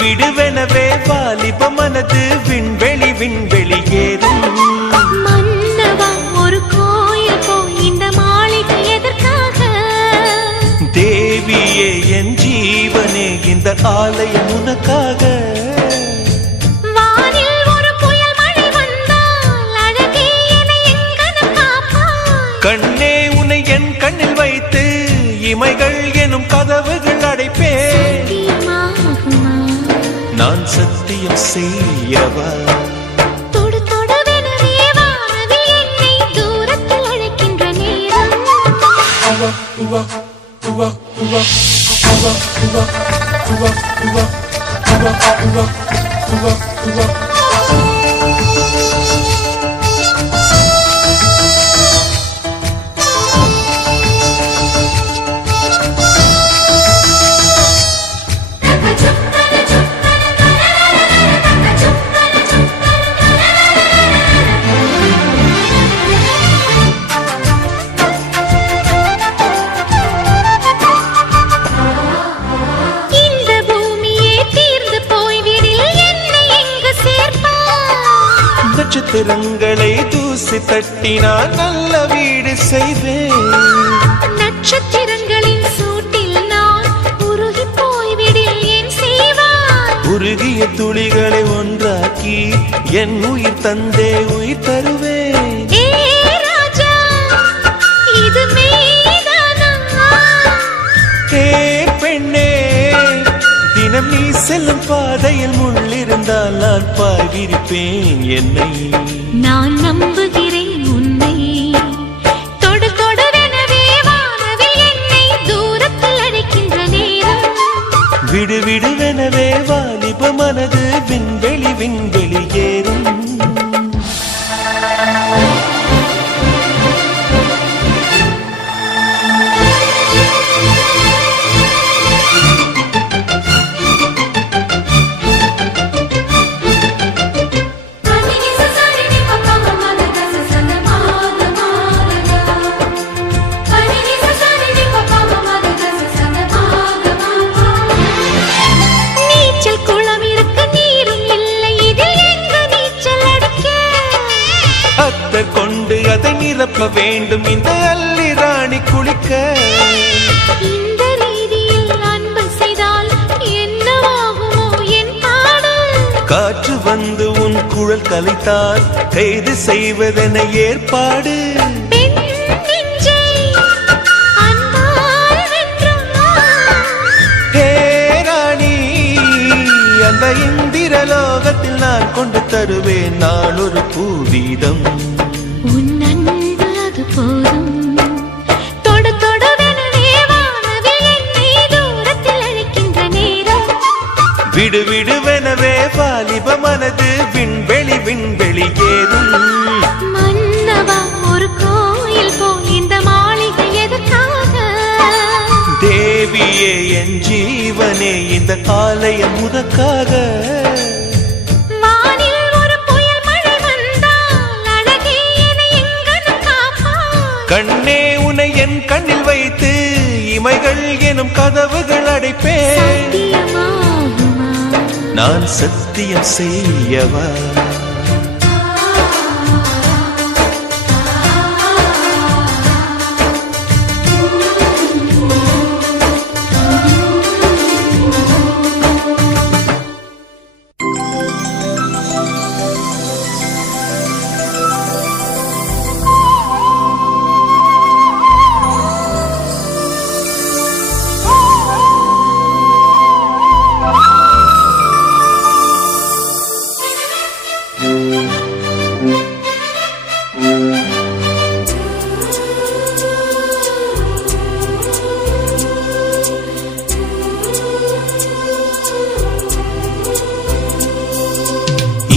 விடுவெனவே வாலிப மனது விண்வெளி ஏறும். மன்னவா ஒரு கோயில் போய் இந்த மாளிகை எதற்காக? தேவியே என் ஜீவனே இந்த ஆலயம் உனக்காக. வானில் ஒரு புயல் மழை வந்தால் அழகே என்னை எங்கனம் காப்பாய். கண்ணே உன்னை என் கண்ணில் வைத்து இமைகள் எனும் கதவுகள் அடைப்பேன். நான் சத்தியம் செய்யவா? தொடு தொடுவெனவே வானவில் என்னை தூரத்தில் அழைக்கின்ற நேரம். நட்சத்திரங்களை தூசி தட்டினால் நல்ல வீடு செய்வேன். நட்சத்திரங்களின் சூட்டில் நான் உருகி போய்விடில் என் செய்வாய். உருகிய துளிகளை ஒன்றாக்கி என் உயிர் தந்தே உயிர் தருவேன். ஏ ராஜா இது மெய்தானா? ஏ பெண்ணே தினம் நீ செல்லும் பாதையில் முள்ளிருந்தால் நான் பாய்விருப்பேன் என்னை. நான் நம்புகிறேன் உன்னை. தொடு தொடுவெனவே வானவில் என்னை தூரத்தில் அழைக்கின்ற நேரம். விடுவெனவே வாலிப மனது விண்வெளி ஏறும். கொண்டு அதை நிரப்ப வேண்டும் இந்த அல்லி ராணி குளிக்க. இந்த ரீதியில் அன்பு செய்தால் என்னவாகுமோ என் பாடல்? காற்று வந்து உன் குழல் கலைத்தால் கைது செய்வதென ஏற்பாடு. ஹே ராணி அந்த இந்திரலோகத்தில் நான் கொண்டு தருவேன் நான் ஒரு பூவீதம். உன் அன்பு அது போதும். தொடு தொடுவெனவே வானவில் என்னை தூரத்தில் அழைக்கின்ற நேரம். விடுவெனவே வாலிப மனது விண்வெளி ஏறும். மன்னவா ஒரு கோயில் போல் இந்த மாளிகை எதற்காக? தேவியே என் ஜீவனே இந்த ஆலயம் உனக்காக. கண்ணே உன்னை என் கண்ணில் வைத்து இமைகள் எனும் கதவுகள் அடைப்பேன். நான் சத்தியம் செய்யவா?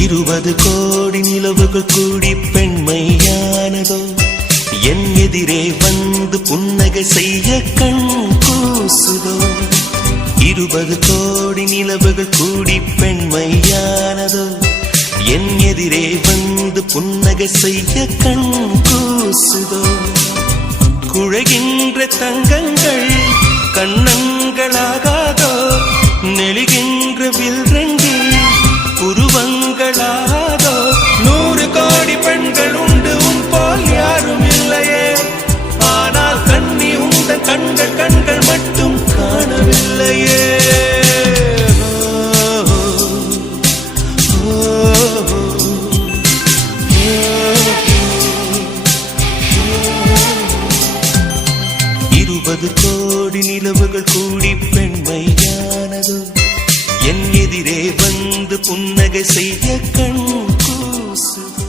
இருபது கோடி நிலவுகள் கூடி பெண்மையானதோ என் எதிரே வந்து புன்னகை செய்ய கண் கூசுதோ. 20 கோடி நிலவுகள் கூடி பெண்மையானதோ என் எதிரே வந்து புன்னகை செய்ய கண் கூசுதோ. குழைகின்ற தங்கங்கள் கண்ணங்களாகாதோ நெளிகின்ற வில் ரெண்டில் உருவங்களாதோ 100 கோடி பெண்கள் உண்டு உன் போல் யாரும் இல்லையே ஆனால் கண்ணி உந்த கண்கள் கண்கள் மட்டும் காணவில்லையே இருபது கோடி நிலவுகள் கூடி பெண்மையானதோ என் எதிரே வந்து புன்னகை செய்ய கண் கூசுதோ